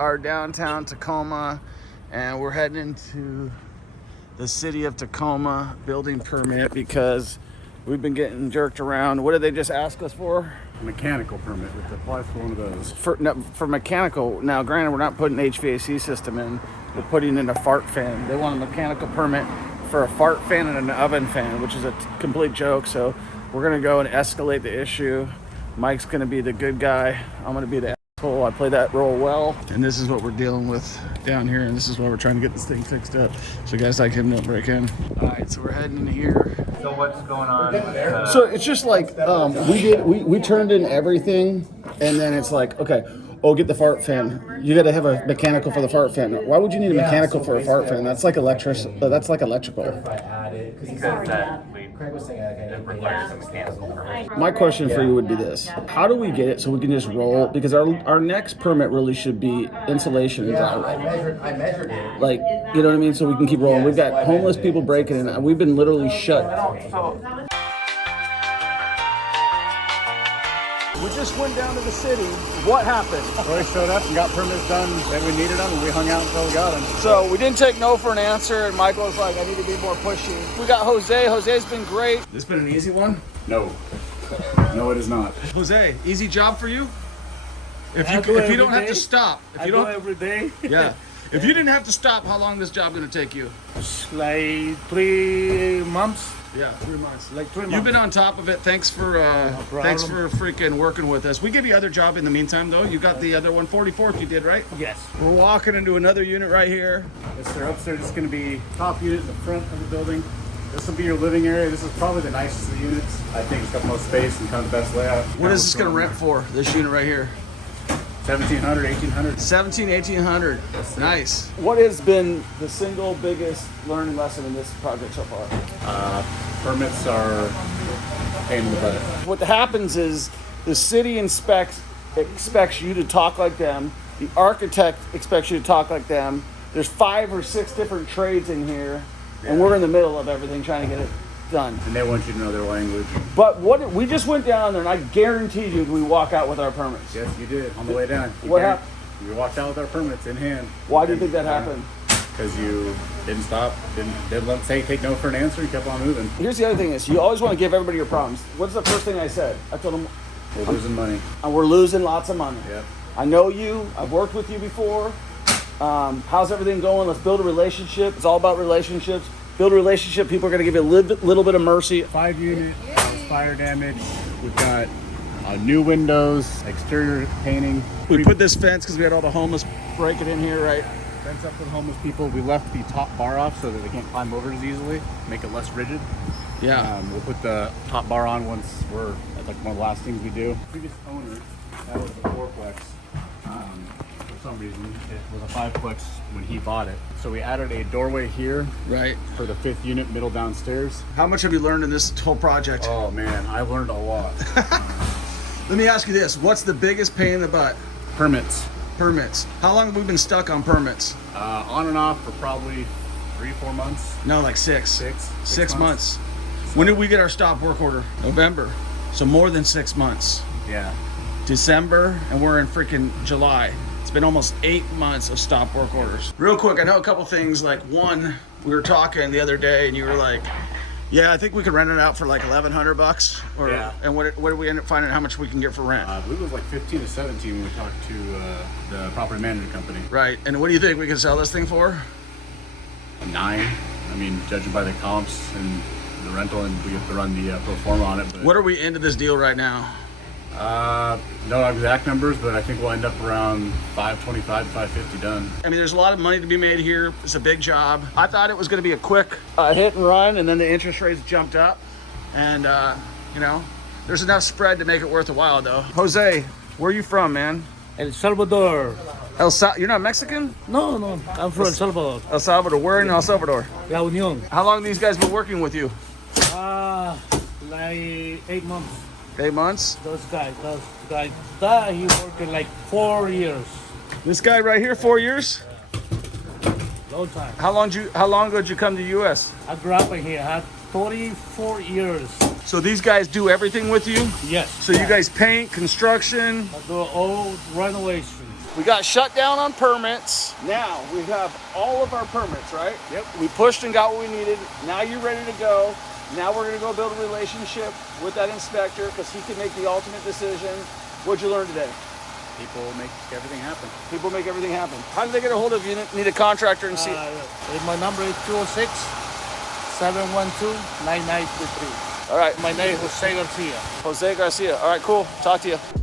our downtown Tacoma, and we're heading into the city of Tacoma building permit because we've been getting jerked around. What did they just ask us for? A mechanical permit. We have to apply for one of those. For mechanical. Now, granted, we're not putting an HVAC system in. We're putting in a fart fan. They want a mechanical permit for a fart fan and an oven fan, which is a complete joke. So we're gonna go and escalate the issue. Mike's gonna be the good guy. I'm gonna be the asshole. I play that role well. And this is what we're dealing with down here, and this is why we're trying to get this thing fixed up. So guys like him, don't break in. All right, so we're heading in here. So what's going on? So it's just like we turned in everything, and then it's like, okay, oh, get the fart fan. You got to have a mechanical for the fart fan. Why would you need a mechanical for a fart fan? That's like electrical. Because that it requires some mechanical permit. My question for you would be this: how do we get it so we can just roll? Because our next permit really should be insulation and drywall. I measured it. Like, you know what I mean? So we can keep rolling. We've got homeless people breaking in. We've been literally shut. We just went down to the city. What happened? Roy showed up and got permits done that we needed them, and we hung out until we got them. So we didn't take no for an answer, and Michael was like, I need to be more pushy. We got Jose. Jose's been great. This been an easy one? No. No, it is not. Jose, easy job for you? If you don't have to stop. If you don't every day. Yeah. If you didn't have to stop, how long is this job gonna take you? It's like 3 months. Yeah, 3 months. Like 3 months. You've been on top of it. Thanks for freaking working with us. We give you other job in the meantime though. You got the other one, 44th you did, right? Yes. We're walking into another unit right here. Yes, sir. Upstairs is going to be top unit in the front of the building. This will be your living area. This is probably the nicest of the units. I think it's got the most space and kind of the best layout. What is this gonna rent for, this unit right here? 1,700, 1,800. 1,800. Nice. What has been the single biggest learning lesson in this project so far? Permits are a pain in the butt. What happens is the city expects you to talk like them. The architect expects you to talk like them. There's 5 or 6 different trades in here, and we're in the middle of everything trying to get it done. And they want you to know their language. But we just went down there, and I guarantee you we walk out with our permits. Yes, you did on the way down. What happened? You walked out with our permits in hand. Why do you think that happened? Because you didn't stop, didn't let them take no for an answer, you kept on moving. Here's the other thing is, you always want to give everybody your problems. What's the first thing I said? I told them, We're losing money. and we're losing lots of money. Yep. I know you. I've worked with you before. How's everything going? Let's build a relationship. It's all about relationships. Build a relationship. People are going to give you a little bit of mercy. 5 unit, fire damage. We've got new windows, exterior painting. We put this fence because we had all the homeless breaking in here, right? Fence up for the homeless people. We left the top bar off so that they can't climb over as easily, make it less rigid. Yeah. We'll put the top bar on once that's like one of the last things we do. Previous owner, that was a 4-plex. For some reason, it was a 5-plex when he bought it. So we added a doorway here. Right. For the 5th unit, middle downstairs. How much have you learned in this whole project? Oh man, I learned a lot. Let me ask you this. What's the biggest pain in the butt? Permits. Permits. How long have we been stuck on permits? On and off for probably 3-4 months. No, like 6. 6 months. When did we get our stop work order? November. So more than 6 months. Yeah. December, and we're in freaking July. It's been almost 8 months of stop work orders. Real quick, I know a couple things. Like one, we were talking the other day, and you were like, "Yeah, I think we could rent it out for like $1,100." Or yeah. And what did we end up finding? How much we can get for rent? I believe it was like 15 to 17 when we talked to the property management company. Right. And what do you think we can sell this thing for? 9. I mean, judging by the comps and the rental, and we have to run the pro forma on it. But What are we into this deal right now? No exact numbers, but I think we'll end up around 525 to 550 done. I mean, there's a lot of money to be made here. It's a big job. I thought it was going to be a quick hit and run, and then the interest rates jumped up. And, you know, there's enough spread to make it worth a while, though. Jose, where are you from, man? El Salvador. You're not Mexican? No, I'm from El Salvador. El Salvador. Where in El Salvador? La Unión. How long have these guys been working with you? Like 8 months. 8 months? Those guys, that he worked like 4 years. This guy right here, 4 years? Long time. How long ago did you come to the U.S.? I grew up in here. I had 34 years. So these guys do everything with you? Yes. So you guys paint, construction? I do all renovations. We got shut down on permits. Now we have all of our permits, right? Yep. We pushed and got what we needed. Now you're ready to go. Now we're gonna go build a relationship with that inspector because he can make the ultimate decision. What'd you learn today? People make everything happen. People make everything happen. How do they get a hold of you? Need a contractor and see? My number is 206-712-9923. All right. My name is Jose Garcia. Jose Garcia. All right, cool. Talk to you.